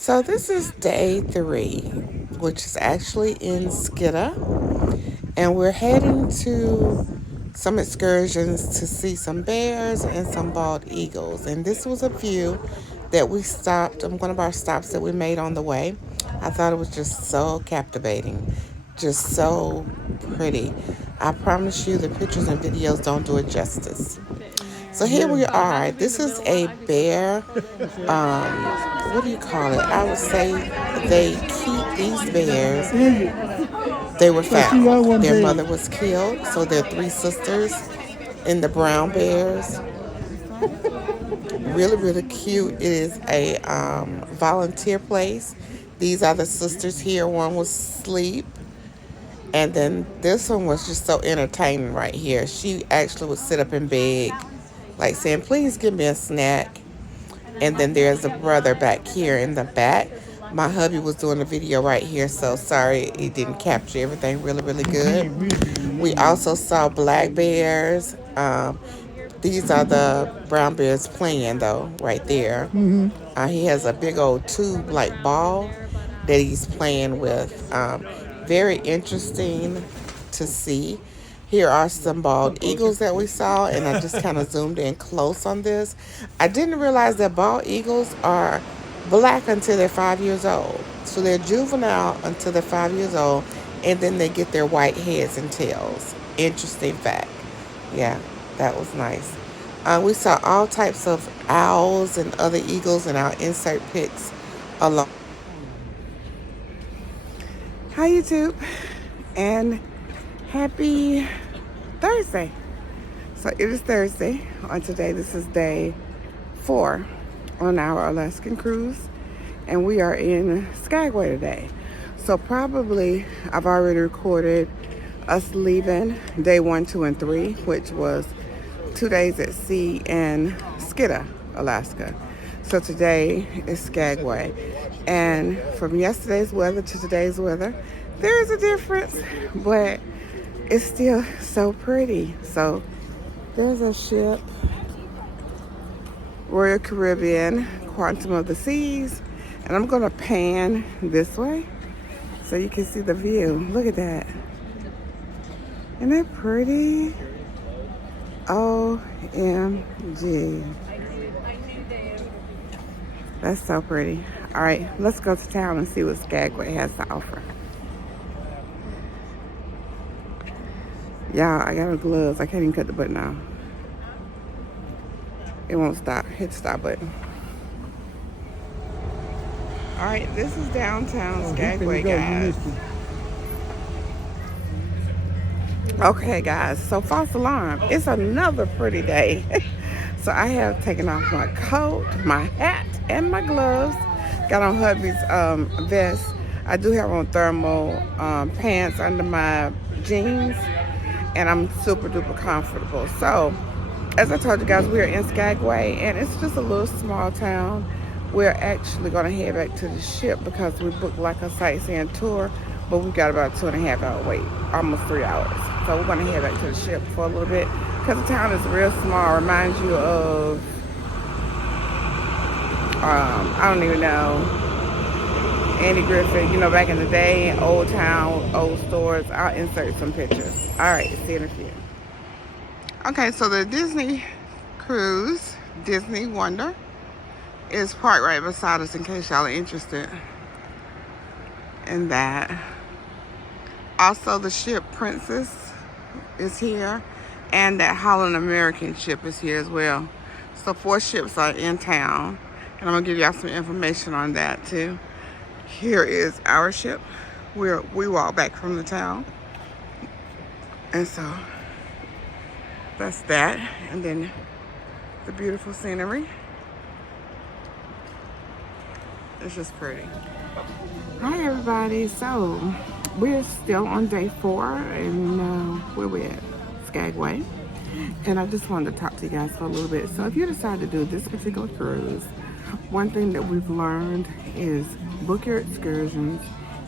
So this is day 3, which is actually in Skidda, and we're heading to some excursions to see some bears and some bald eagles. And this was a view that we stopped, one of our stops that we made on the way. I thought it was just so captivating, just so pretty. I promise you the pictures and videos don't do it justice. So here we are. This is a bear. What do you call it? I would say they keep these bears. They were found. Their mother was killed, so they're 3 sisters in the brown bears. Really, really cute. It is a volunteer place. These are the sisters here. One was asleep. And then this one was just so entertaining right here. She actually would sit up and beg, like saying, please give me a snack. And then there's a brother back here in the back. My hubby was doing a video right here, so sorry it didn't capture everything really, really good. We also saw black bears. These are the brown bears playing, though, right there. He has a big old tube-like ball that he's playing with. Very interesting to see. Here are some bald eagles that we saw, and I just kind of zoomed in close on this. I didn't realize that bald eagles are black until they're 5 years old. So they're juvenile until they're 5 years old, and then they get their white heads and tails. Interesting fact. Yeah, that was nice. We saw all types of owls and other eagles, and I'll insert pics along. Hi, YouTube, and happy Thursday. So it is Thursday on today. This is day 4 on our Alaskan cruise, and we are in Skagway today. So probably I've already recorded us leaving day 1, 2, and 3, which was 2 days at sea in Skidda, Alaska. So today is Skagway. And from yesterday's weather to today's weather, there is a difference, but it's still so pretty. So there's a ship, Royal Caribbean, Quantum of the Seas, and I'm gonna pan this way so you can see the view. Look at that. Isn't that pretty? OMG. That's so pretty. All right, let's go to town and see what Skagway has to offer. Y'all, I got no gloves. I can't even cut the button off. It won't stop. Hit the stop button. All right, this is downtown Skagway, guys. Okay, guys, so false alarm. It's another pretty day. So I have taken off my coat, my hat, and my gloves. Got on hubby's vest. I do have on thermal pants under my jeans, and I'm super duper comfortable. So, as I told you guys, we are in Skagway, and it's just a little small town. We're actually going to head back to the ship because we booked like a sightseeing tour, but we've got about a 2.5 hour wait, almost 3 hours. So we're going to head back to the ship for a little bit because the town is real small. Reminds you of, I don't even know, Andy Griffith, you know, back in the day, old town, old stores. I'll insert some pictures. All right, see you in a few. Okay, so the Disney cruise, Disney Wonder, is parked right beside us in case y'all are interested in that. Also, the ship Princess is here, and that Holland American ship is here as well. So 4 ships are in town, and I'm gonna give y'all some information on that too. Here is our ship. We walk back from the town, and so that's that. And then the beautiful scenery. It's just pretty. Hi everybody. So we're still on day 4, and where we at? Skagway. And I just wanted to talk to you guys for a little bit. So if you decide to do this particular cruise, one thing that we've learned is book your excursions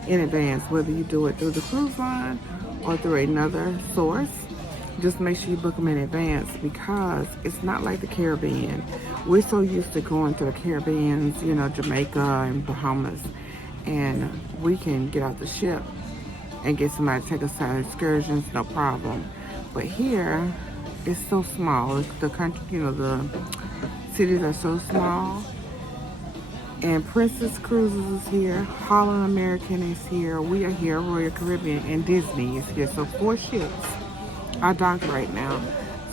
in advance, whether you do it through the cruise line or through another source. just make sure you book them in advance because it's not like the Caribbean. We're so used to going to the Caribbean, you know, Jamaica and Bahamas, and we can get off the ship and get somebody to take us on excursions, no problem. But here, it's so small. It's the country, you know, the cities are so small. And Princess Cruises is here, Holland American is here, we are here, Royal Caribbean, and Disney is here. So 4 ships are docked right now.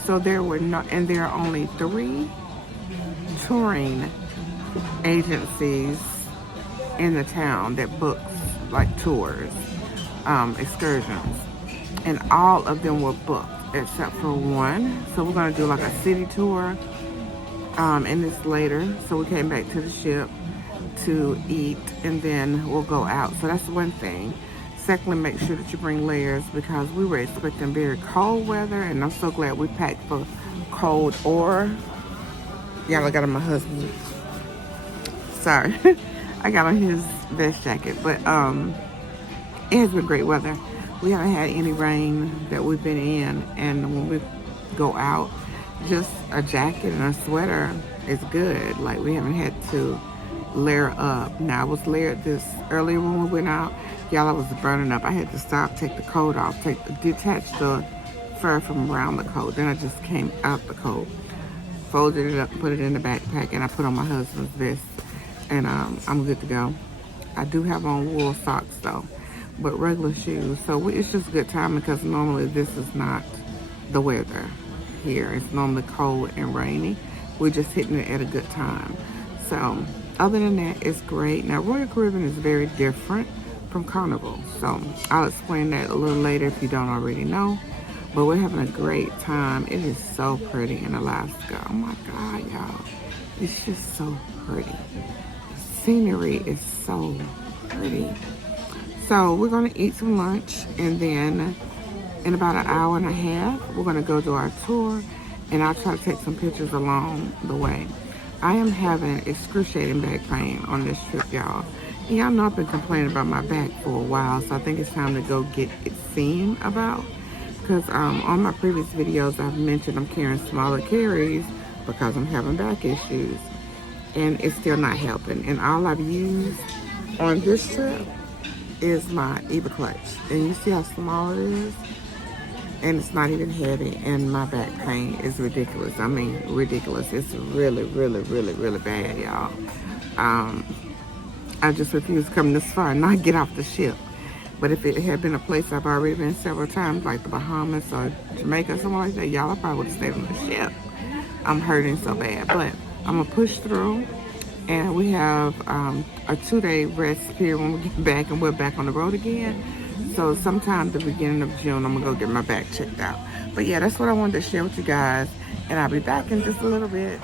So there were no, and there are only 3 touring agencies in the town that books like tours, excursions, and all of them were booked except for one. So we're gonna do like a city tour, and this later. So we came back to the ship to eat, and then we'll go out. So that's one thing. Secondly, make sure that you bring layers because we were expecting very cold weather, and I'm so glad we packed for cold or, yeah, I got on my husband. Sorry, I got on his vest jacket, but it has been great weather. We haven't had any rain that we've been in, and when we go out, just a jacket and a sweater is good. Like, we haven't had to layer up. Now, I was layered this earlier when we went out. Y'all, I was burning up. I had to stop, take the coat off, detach the fur from around the coat. Then I just came out the coat, folded it up, put it in the backpack, and I put on my husband's vest, and I'm good to go. I do have on wool socks though, but regular shoes. So it's just a good time because normally this is not the weather here. It's normally cold and rainy. We're just hitting it at a good time. So other than that, it's great. Now, Royal Caribbean is very different from Carnival. So I'll explain that a little later if you don't already know. But we're having a great time. It is so pretty in Alaska. Oh my God, y'all. It's just so pretty. The scenery is so pretty. So we're gonna eat some lunch, and then in about an hour and a half, we're gonna go do our tour, and I'll try to take some pictures along the way. I am having excruciating back pain on this trip, y'all. Y'all know I've been complaining about my back for a while, so I think it's time to go get it seen about. Because on my previous videos, I've mentioned I'm carrying smaller carries because I'm having back issues. And it's still not helping. And all I've used on this trip is my Eva clutch. And you see how small it is? And it's not even heavy, and my back pain is ridiculous. I mean, ridiculous. It's really, really, really, really bad, y'all. I just refuse to come this far and not get off the ship. But if it had been a place I've already been several times, like the Bahamas or Jamaica, something like that, y'all, I probably would have stayed on the ship. I'm hurting so bad, but I'm gonna push through. And we have a 2-day rest period when we get back, and we're back on the road again. So sometime the beginning of June, I'm gonna go get my back checked out. But yeah, that's what I wanted to share with you guys, and I'll be back in just a little bit.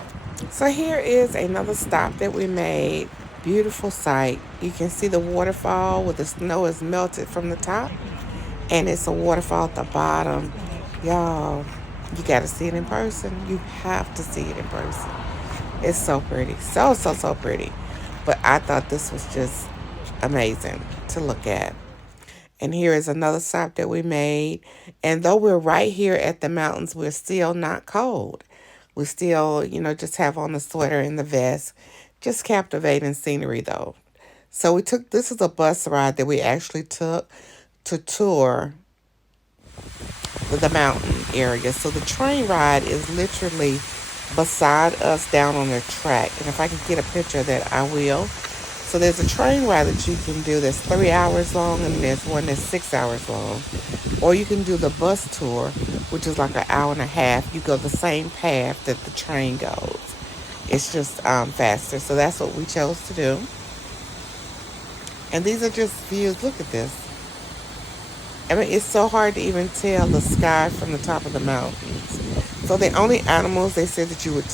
So here is another stop that we made. Beautiful sight. You can see the waterfall where the snow is melted from the top, and it's a waterfall at the bottom. Y'all, you gotta see it in person. You have to see it in person. It's so pretty. So, so, so pretty. But I thought this was just amazing to look at. And here is another stop that we made. And though we're right here at the mountains, we're still not cold. We still, you know, just have on the sweater and the vest. Just captivating scenery, though. So this is a bus ride that we actually took to tour the mountain area. So the train ride is literally beside us down on the track. And if I can get a picture of that, I will. So there's a train ride that you can do that's 3 hours long, and there's one that's 6 hours long. Or you can do the bus tour, which is like an hour and a half. You go the same path that the train goes. It's just faster. So that's what we chose to do. And these are just views. Look at this. I mean, it's so hard to even tell the sky from the top of the mountains. So the only animals they said that you would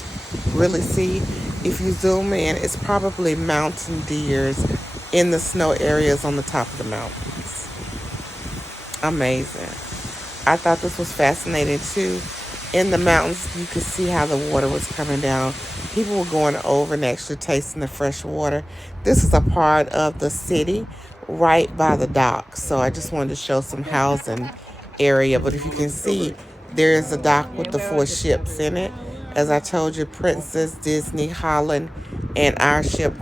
really see if you zoom in is probably mountain deers in the snow areas on the top of the mountains. Amazing. I thought this was fascinating too. In the mountains, you could see how the water was coming down. People were going over and actually tasting the fresh water. This is a part of the city right by the dock. So I just wanted to show some housing area. But if you can see, There is a dock with the 4 ships in it. As I told you, Princess, Disney, Holland, and our ship.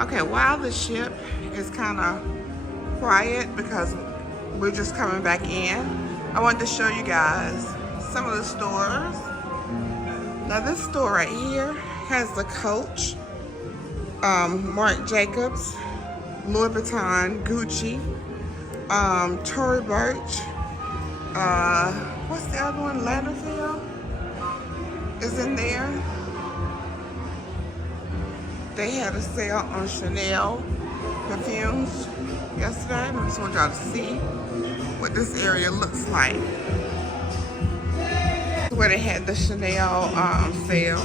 Okay, while the ship is kind of quiet because we're just coming back in, I wanted to show you guys some of the stores. Now this store right here has the Coach, Marc Jacobs, Louis Vuitton, Gucci, Tory Burch, what's the other one? Landerfield is in there. They had a sale on Chanel perfumes yesterday. I just want y'all to see what this area looks like. Where they had the Chanel sale.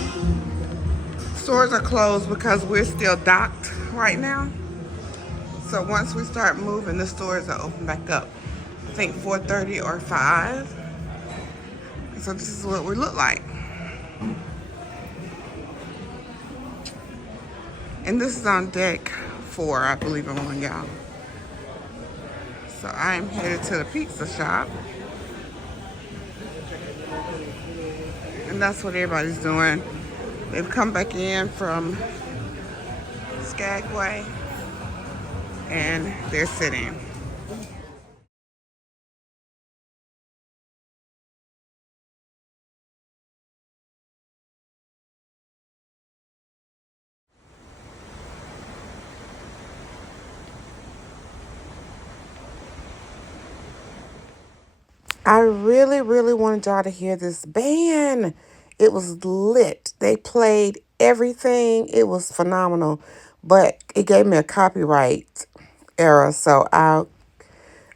Stores are closed because we're still docked right now. So once we start moving, the stores are open back up. I think 4:30 or 5. So this is what we look like. And this is on deck 4, I believe I'm on, y'all. So I'm headed to the pizza shop. And that's what everybody's doing. They've come back in from Skagway and they're sitting. I really, really wanted y'all to hear this band. It was lit. They played everything. It was phenomenal. But it gave me a copyright error, so I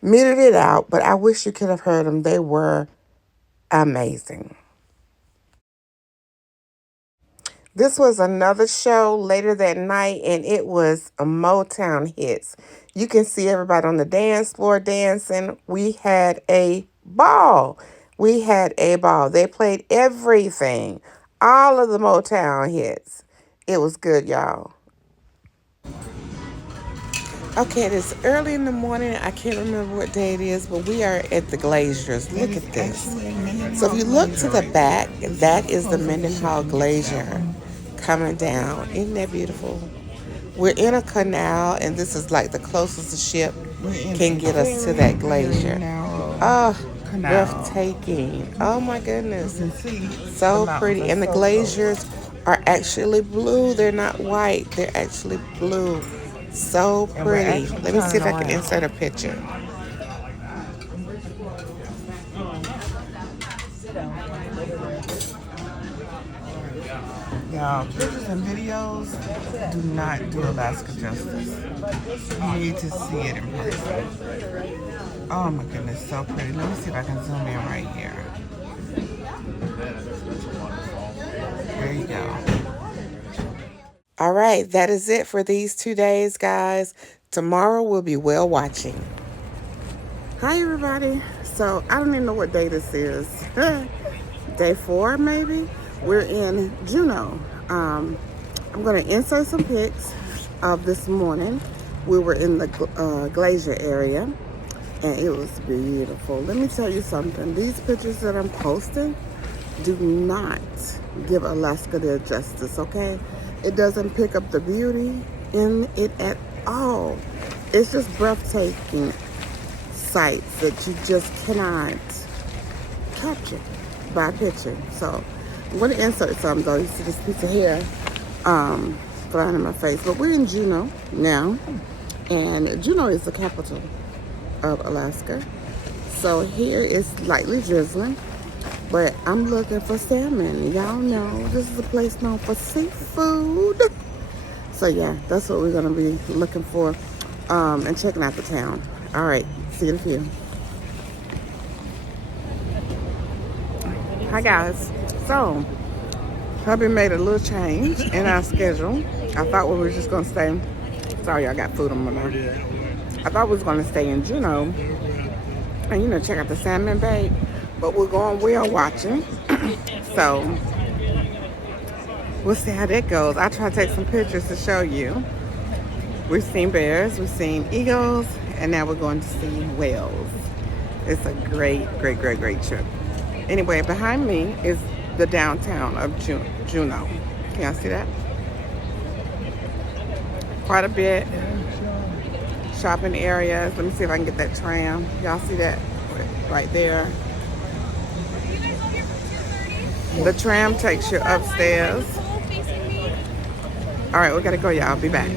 muted it out. But I wish you could have heard them. They were amazing. This was another show later that night, and it was a Motown hits. You can see everybody on the dance floor dancing. We had a ball. We had a ball. They played everything, all of the Motown hits. It was good, y'all. Okay, it is early in the morning. I can't remember what day it is, but we are at the Glaciers. Look at this. So if you look to the back, that is the Mendenhall Glacier coming down. Isn't that beautiful? We're in a canal, and this is like the closest the ship can get us to that glacier. Oh, breathtaking. Oh my goodness. So pretty. And the glaciers are actually blue. They're not white. They're actually blue. So pretty. Let me see if I can insert a picture. Y'all, pictures and videos do not do Alaska justice. You need to see it in person. Oh my goodness, so pretty. Let me see if I can zoom in right here. There you go. All right, that is it for these 2 days, guys. Tomorrow will be whale watching. Hi, everybody. So I don't even know what day this is. Day 4, maybe? We're in Juneau. I'm going to insert some pics of this morning. We were in the glacier area, and it was beautiful. Let me tell you something. These pictures that I'm posting do not give Alaska their justice, okay? It doesn't pick up the beauty in it at all. It's just breathtaking sights that you just cannot capture by picture. So I'm going to insert some, though. You see this piece of hair flying in my face. But we're in Juneau now, and Juneau is the capital of Alaska. So here is lightly drizzling, but I'm looking for salmon. Y'all know this is a place known for seafood. So yeah, that's what we're going to be looking for and checking out the town. All right, see you in a few. Hi guys. So, hubby made a little change in our schedule. I thought we were just going to stay. Sorry, I got food on my mouth. I thought we was going to stay in Juneau and, you know, check out the Salmon Bay. But we're going whale watching. So, we'll see how that goes. I'll try to take some pictures to show you. We've seen bears, we've seen eagles, and now we're going to see whales. It's a great, great, great, great trip. Anyway, behind me is the downtown of Juneau. Can y'all see that? Quite a bit. Shopping areas. Let me see if I can get that tram. Y'all see that right there? The tram takes you upstairs. All right, we gotta go, y'all. I'll be back.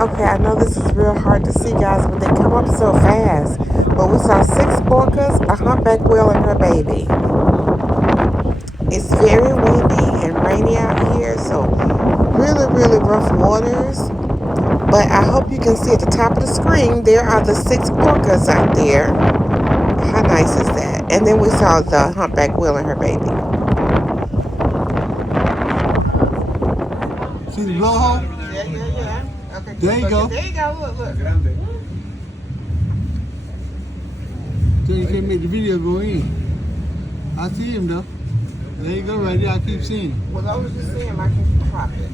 Okay, I know this is real hard to see, guys, but they come up so fast. But we saw 6 orcas, a humpback whale, and her baby. It's very windy and rainy out here, so really, really rough waters. But I hope you can see at the top of the screen, there are the 6 orcas out there. How nice is that? And then we saw the humpback whale and her baby. See the blowhole? Yeah. Okay. There you go. There you go. Look. So you can't make the video go in. I see him though. There you go, right there. I keep seeing him. Well, I was just seeing him. I can crop it.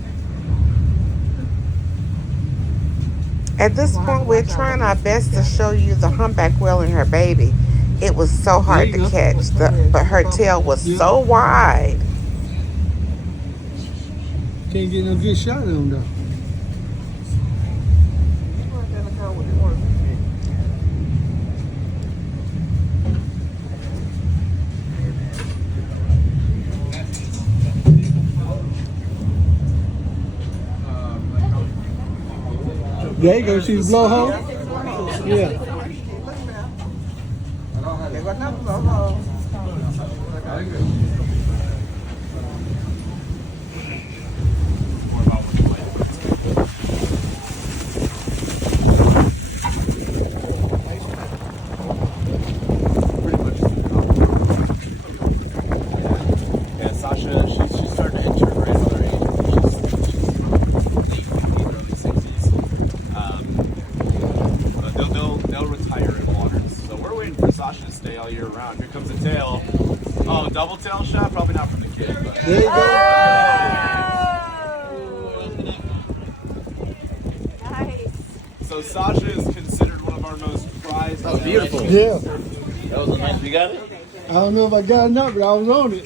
At this point, we're trying our best to show you the humpback whale and her baby. It was so hard to catch, but her tail was so wide. Can't get no good shot of him though. There you go, see the blowhole? Yeah. Sasha, she's starting to enter her grandmother age. She's early 60s. But they'll retire in waters. So we're waiting for Sasha to stay all year round. Here comes a tail. Oh, double tail shot? Probably not from the kid. But. There you go. Nice. So Sasha is considered one of our most prized. Oh, beautiful. Yeah. That was a nice. You got it? I don't know if I got enough, but I was on it.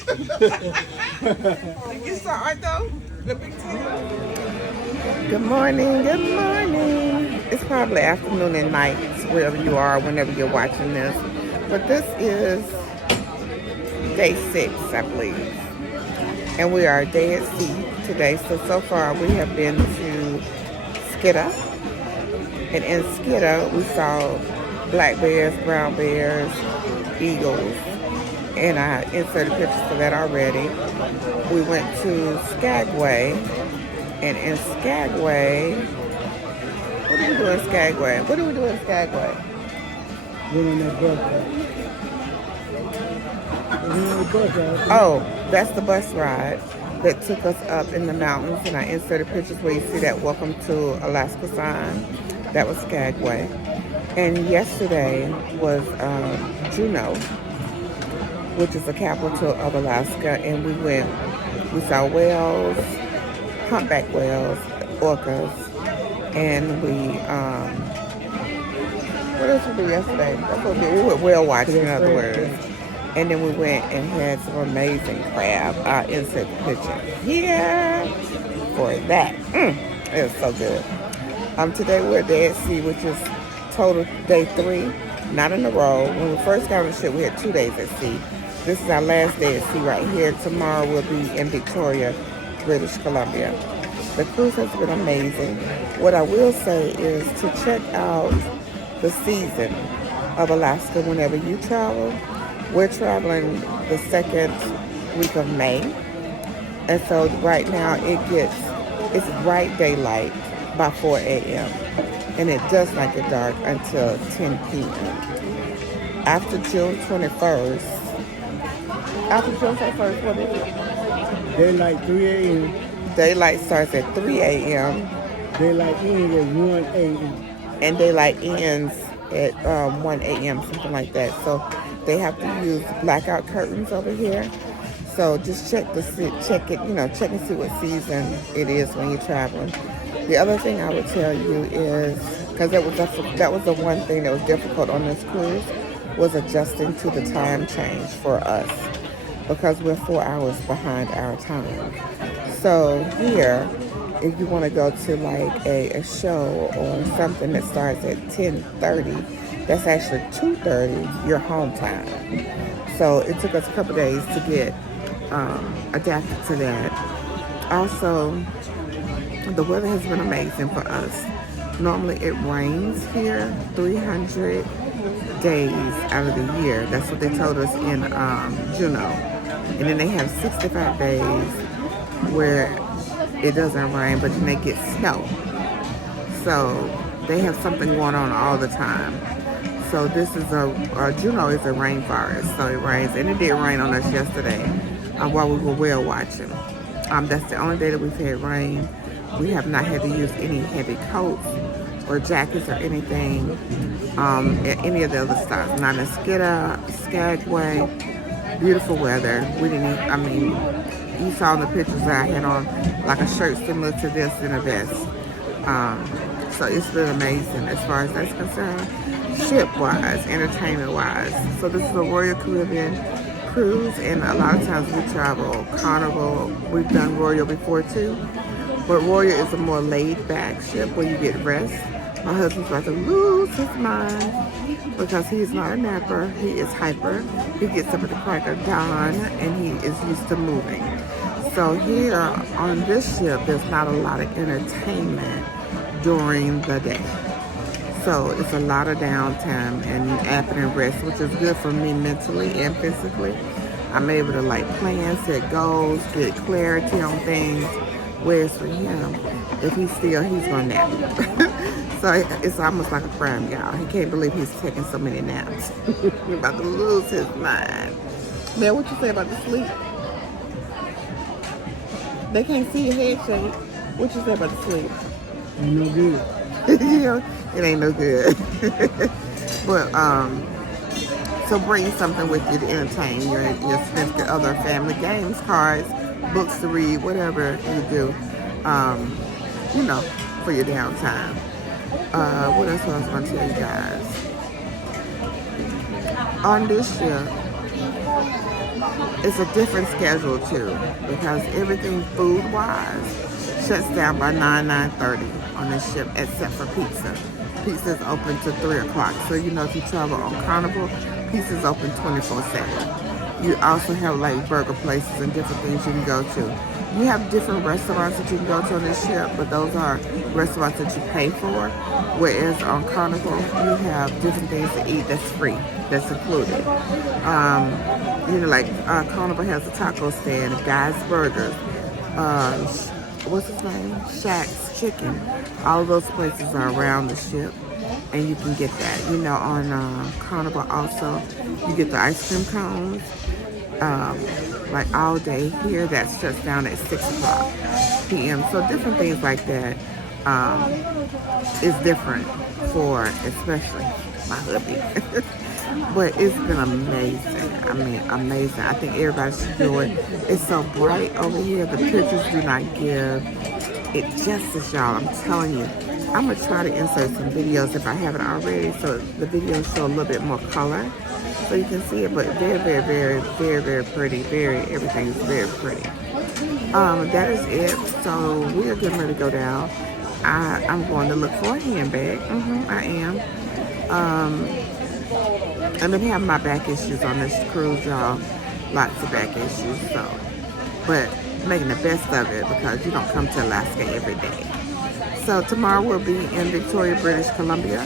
You saw it though? The big tail? Good morning. It's probably afternoon and night, wherever you are, whenever you're watching this. But this is day 6, I believe. And we are a day at sea today. So far we have been to Skidda. And in Skidda, we saw black bears, brown bears, eagles. And I inserted pictures for that already. We went to Skagway. And in Skagway, what do we do in Skagway? Went on that bus ride. Oh, that's the bus ride that took us up in the mountains. And I inserted pictures where you see that Welcome to Alaska sign. That was Skagway. And yesterday was Juneau, which is the capital of Alaska. And we saw whales, humpback whales, orcas, and what else we did yesterday? That's what we did. We went whale watching, in other words. And then we went and had some amazing crab. I insert the picture here for that. It was so good. Today we're day at sea, which is total day 3, not in a row. When we first got on the ship, we had 2 days at sea. This is our last day at sea right here. Tomorrow we'll be in Victoria, British Columbia. The cruise has been amazing. What I will say is to check out the season of Alaska whenever you travel. We're traveling the 2nd week of May. And so right now it's bright daylight by 4 a.m. And it does not get dark until 10 p.m. After June 21st, what is it? Daylight 3 a.m. Daylight starts at 3 a.m. Daylight ends at 1 a.m. and daylight ends at 1 a.m., something like that. So they have to use blackout curtains over here. So just check it, check and see what season it is when you're traveling. The other thing I would tell you is, because that was the one thing that was difficult on this cruise, was adjusting to the time change for us, because we're 4 hours behind our time. So here, if you want to go to like a show or something that starts at 10:30, that's actually 2:30 your home time. So it took us a couple days to get adapted to that. Also, the weather has been amazing for us. Normally it rains here 300 days out of the year. That's what they told us in Juneau. And then they have 65 days where it doesn't rain, but then they get snow. So they have something going on all the time. So this is Juneau is a rainforest, so it rains, and it did rain on us yesterday while we were whale watching. That's the only day that we've had rain. We have not had to use any heavy coats or jackets or anything at any of the other stops. Not in Skagway. Beautiful weather. We didn't even, I mean, you saw in the pictures that I had on like a shirt similar to this and a vest. So it's been amazing as far as that's concerned, ship-wise, entertainment-wise. So this is a Royal Caribbean cruise, and a lot of times we travel Carnival. We've done Royal before too, but Royal is a more laid-back ship where you get rest. My husband's about to lose his mind because he's not a napper. He is hyper. He gets up at the crack of dawn, and he is used to moving. So here on this ship, there's not a lot of entertainment during the day. So it's a lot of downtime and napping and rest, which is good for me mentally and physically. I'm able to like plan, set goals, get clarity on things. Whereas for him, if he's still, he's gonna nap. So it's almost like a crime, y'all. He can't believe he's taking so many naps. He's about to lose his mind. Man, what you say about the sleep? They can't see your head shake. What you say about the sleep? Ain't no good. It ain't no good. But so bring something with you to entertain your significant other, family, games, cards, books to read, whatever you do, for your downtime. What else was I going to tell you guys? On this ship, it's a different schedule too, because everything food-wise shuts down by 9:30 on this ship, except for pizza. Pizza is open to 3 o'clock. So if you travel on Carnival, pizza is open 24/7. You also have like burger places and different things you can go to. You have different restaurants that you can go to on this ship, but those are restaurants that you pay for. Whereas on Carnival, you have different things to eat that's free, that's included. Carnival has a taco stand, Guy's Burgers, what's his name? Shack's Chicken. All of those places are around the ship, and you can get that. On Carnival also, you get the ice cream cones. Like all day here, that shuts down at 6 o'clock p.m. So different things like that is different for especially my hubby. But it's been amazing. I mean, amazing. I think everybody should do it. It's so bright over here. The pictures do not give it justice, y'all. I'm telling you. I'm going to try to insert some videos if I haven't already, so the videos show a little bit more color so you can see it. But very, very, very, very, very pretty. Everything is very pretty. That is it. So we are getting ready to go down. I'm going to look for a handbag. I am. I've been having my back issues on this cruise, y'all. Lots of back issues. But making the best of it, because you don't come to Alaska every day. So tomorrow we'll be in Victoria, British Columbia.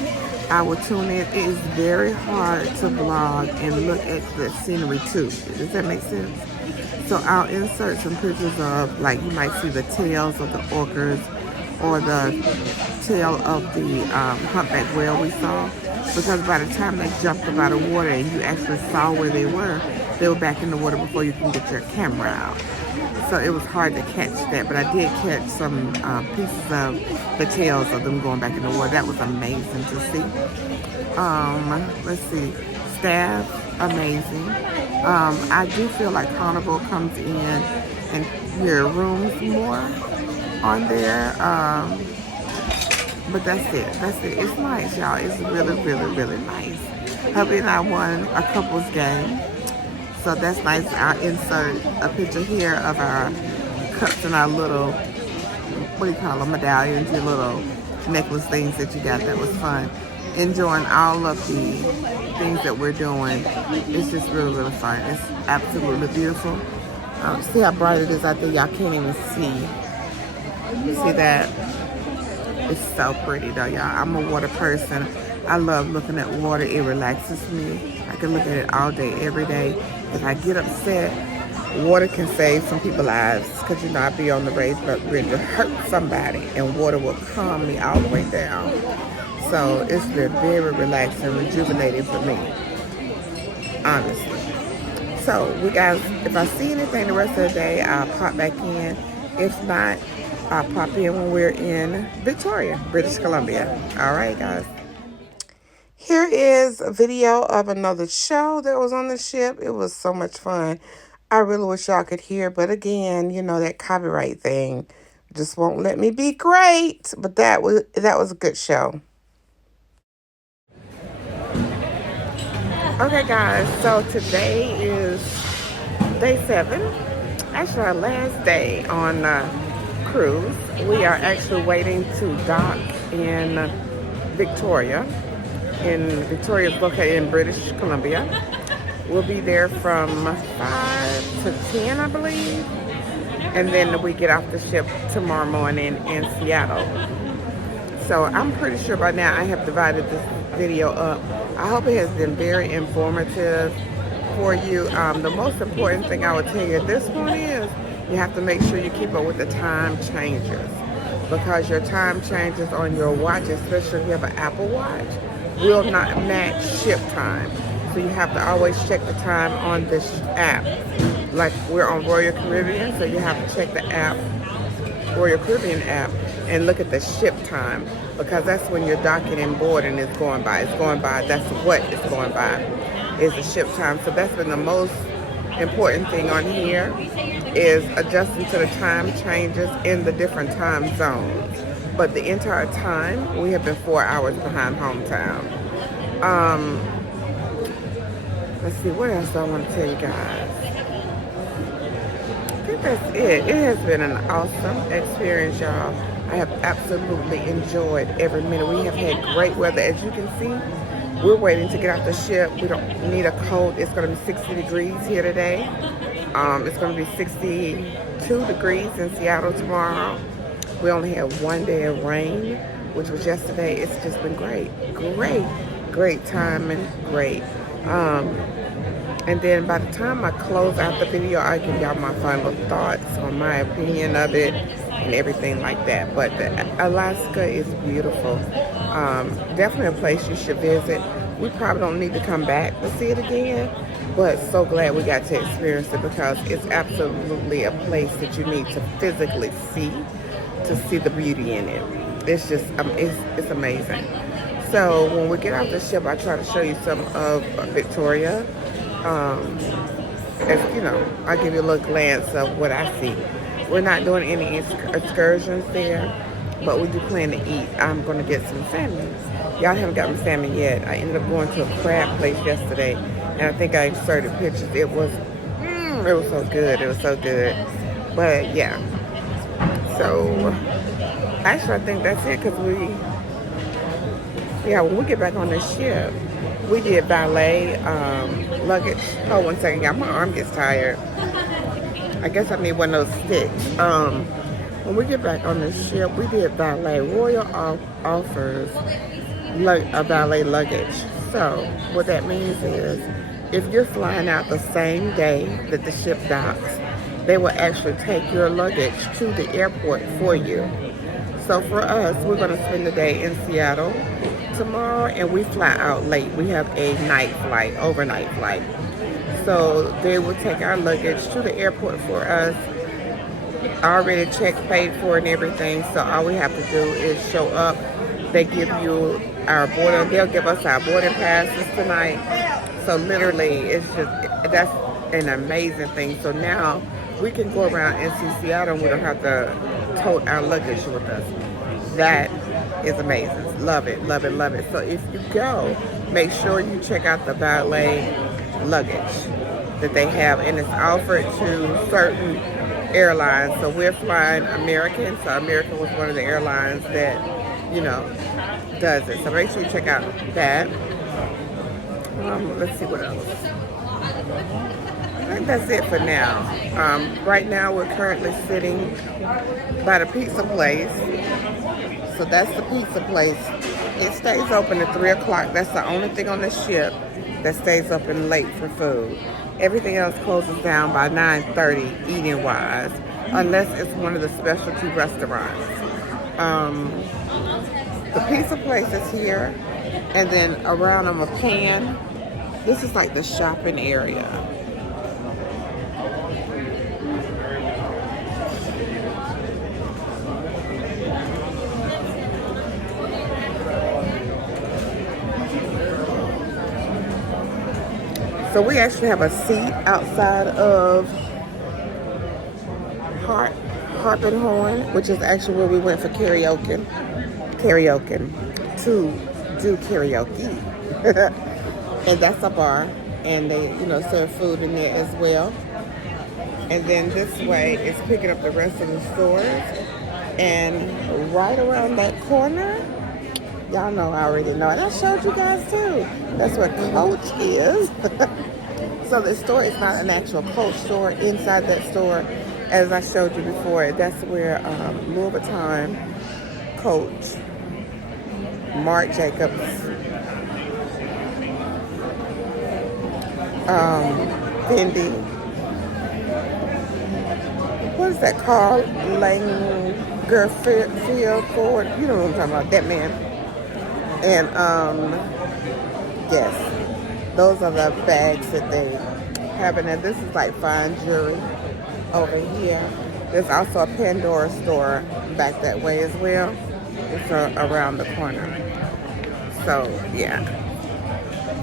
I will tune in. It is very hard to vlog and look at the scenery too. Does that make sense? So I'll insert some pictures of, like, you might see the tails of the orcas or the tail of the humpback whale we saw. Because by the time they jumped up out of water and you actually saw where they were back in the water before you can get your camera out. So it was hard to catch that, but I did catch some pieces of the tails of them going back in the water. That was amazing to see. Let's see, staff amazing. I do feel like Carnival comes in and your rooms more on there. But that's it. That's it. It's nice, y'all. It's really, really, really nice. Hubby and I won a couples game. So that's nice. I'll insert a picture here of our cups and our little, what do you call them, medallions, your little necklace things that you got. That was fun. Enjoying all of the things that we're doing. It's just really, really fun. It's absolutely beautiful. See how bright it is out there? Y'all can't even see. See that? It's so pretty though, y'all. I'm a water person. I love looking at water. It relaxes me. I can look at it all day, every day. If I get upset, water can save some people's lives. Because, you know, I be on the bridge to hurt somebody. And water will calm me all the way down. So it's been very relaxing, rejuvenating for me. Honestly. So, we guys, if I see anything the rest of the day, I'll pop back in. If not, I'll pop in when we're in Victoria, British Columbia. All right, guys. Here is a video of another show that was on the ship. It was so much fun. I really wish y'all could hear, but again, you know, that copyright thing just won't let me be great. But that was a good show. Okay, guys, so today is day 7. Actually, our last day on cruise. We are actually waiting to dock in Victoria. Victoria is located in British Columbia. We'll be there from 5 to 10, I believe. And then we get off the ship tomorrow morning in Seattle. So I'm pretty sure by now I have divided this video up. I hope it has been very informative for you. The most important thing I would tell you at this point is you have to make sure you keep up with the time changes, because your time changes on your watch, especially if you have an Apple Watch, will not match ship time. So you have to always check the time on this app. Like we're on Royal Caribbean, so you have to check the app, Royal Caribbean app, and look at the ship time, because that's when your docking and boarding is going by. It's going by, that's what it's going by, is the ship time. So that's been the most important thing on here, is adjusting to the time changes in the different time zones. But the entire time, we have been 4 hours behind hometown. Let's see, what else do I want to tell you guys? I think that's it. It has been an awesome experience, y'all. I have absolutely enjoyed every minute. We have had great weather. As you can see, we're waiting to get off the ship. We don't need a coat. It's going to be 60 degrees here today. It's going to be 62 degrees in Seattle tomorrow. We only had one day of rain, which was yesterday. It's just been great. Great time and great. And then by the time I close out the video, I'll give y'all my final thoughts on my opinion of it and everything like that. But Alaska is beautiful. Definitely a place you should visit. We probably don't need to come back to see it again, but so glad we got to experience it, because it's absolutely a place that you need to physically see to see the beauty in it. It's just, it's amazing. So when we get off the ship, I try to show you some of Victoria. As you know, I'll give you a little glance of what I see. We're not doing any excursions there, but we do plan to eat. I'm going to get some salmon. Y'all haven't gotten salmon yet. I ended up going to a crab place yesterday, and I think I inserted pictures. It was so good. It was so good. But yeah. So actually, I think that's it, because when we get back on the ship, we did valet luggage. Oh, one second, y'all. My arm gets tired. I guess I need one of those sticks. When we get back on the ship, we did valet. Royal offers a valet luggage. So what that means is, if you're flying out the same day that the ship docks, they will actually take your luggage to the airport for you. So for us, we're going to spend the day in Seattle tomorrow, and we fly out late. We have a overnight flight. So they will take our luggage to the airport for us. Already checked, paid for, and everything. So all we have to do is show up. They give you our boarding. They'll give us our boarding passes tonight. So literally, it's just that's an amazing thing. So now we can go around and see Seattle, and we don't have to tote our luggage with us. That is amazing. Love it, love it, love it. So if you go, make sure you check out the valet luggage that they have, and it's offered to certain airlines. So we're flying American. So American was one of the airlines that, does it. So make sure you check out that. Let's see what else. I think that's it for now. Right now we're currently sitting by the pizza place. So that's the pizza place. It stays open at 3 o'clock. That's the only thing on the ship that stays open late for food. Everything else closes down by 9:30 eating wise, unless it's one of the specialty restaurants. The pizza place is here, and then around on McCann, this is like the shopping area. So we actually have a seat outside of Harp and Horn, which is actually where we went for karaoke to do karaoke. And that's a bar, and they, serve food in there as well. And then this way is picking up the rest of the stores. And right around that corner, y'all know I already know, and I showed you guys too. That's where Coach is. So the store is not an actual Coach store. Inside that store, as I showed you before, that's where Louis Vuitton, Coach, Marc Jacobs, Fendi, what is that called? Lagerfield Ford. You know what I'm talking about, that man. And yes, those are the bags that they have in there. This is like fine jewelry over here. There's also a Pandora store back that way as well. It's around the corner. So yeah.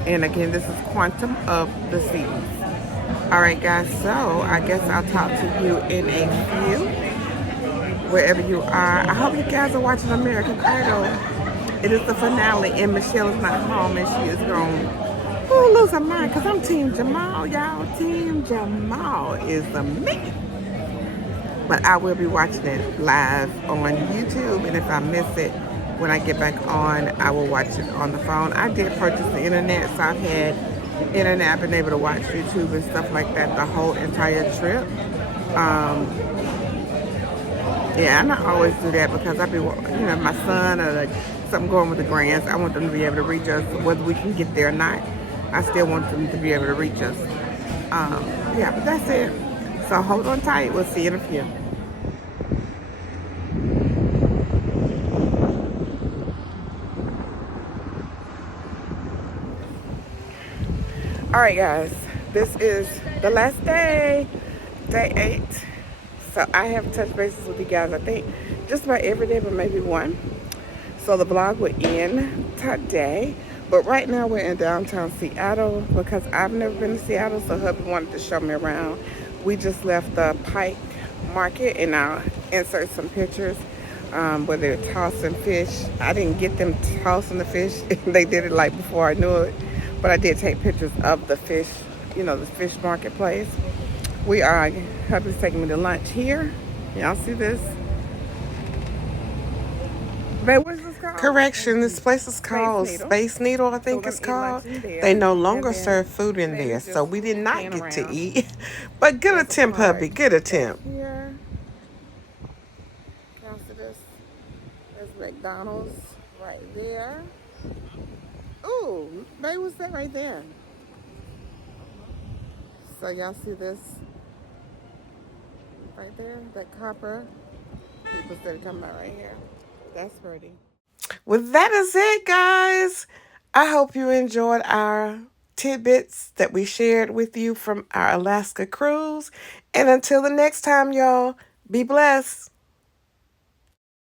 And again, this is Quantum of the Seas. All right, guys. So I guess I'll talk to you in a few, wherever you are. I hope you guys are watching American Idol. It is the finale, and Michelle is not home, and she is going to lose her mind, because I'm Team Jamal, y'all. Team Jamal is the man. But I will be watching it live on YouTube, and if I miss it, when I get back on, I will watch it on the phone. I did purchase the internet, so I've had internet. I've been able to watch YouTube and stuff like that the whole entire trip. Yeah, and I always do that because I be, my son or like something going with the grands. I want them to be able to reach us, whether we can get there or not. I still want them to be able to reach us. Yeah, but that's it. So hold on tight. We'll see you in a few. All right, guys. This is the last day, day 8. So I have touched bases with you guys, I think, just about every day, but maybe one. So the vlog will end today. But right now we're in downtown Seattle because I've never been to Seattle, so hubby wanted to show me around. We just left the Pike Market, and I'll insert some pictures where they're tossing fish. I didn't get them tossing the fish. They did it like before I knew it. But I did take pictures of the fish, the fish marketplace. Hubby's taking me to lunch here. Y'all see this? Babe, what is this called? Correction, this place is called Space Needle, I think it's called. They no longer serve food in there, so we did not get to eat. But good attempt, hubby, good attempt. Here. Y'all see this? There's McDonald's right there. Ooh, babe, what's that right there? So y'all see this right there? That copper. People started talking about right here. That's pretty. Well, that is it, guys. I hope you enjoyed our tidbits that we shared with you from our Alaska cruise. And until the next time, y'all, be blessed.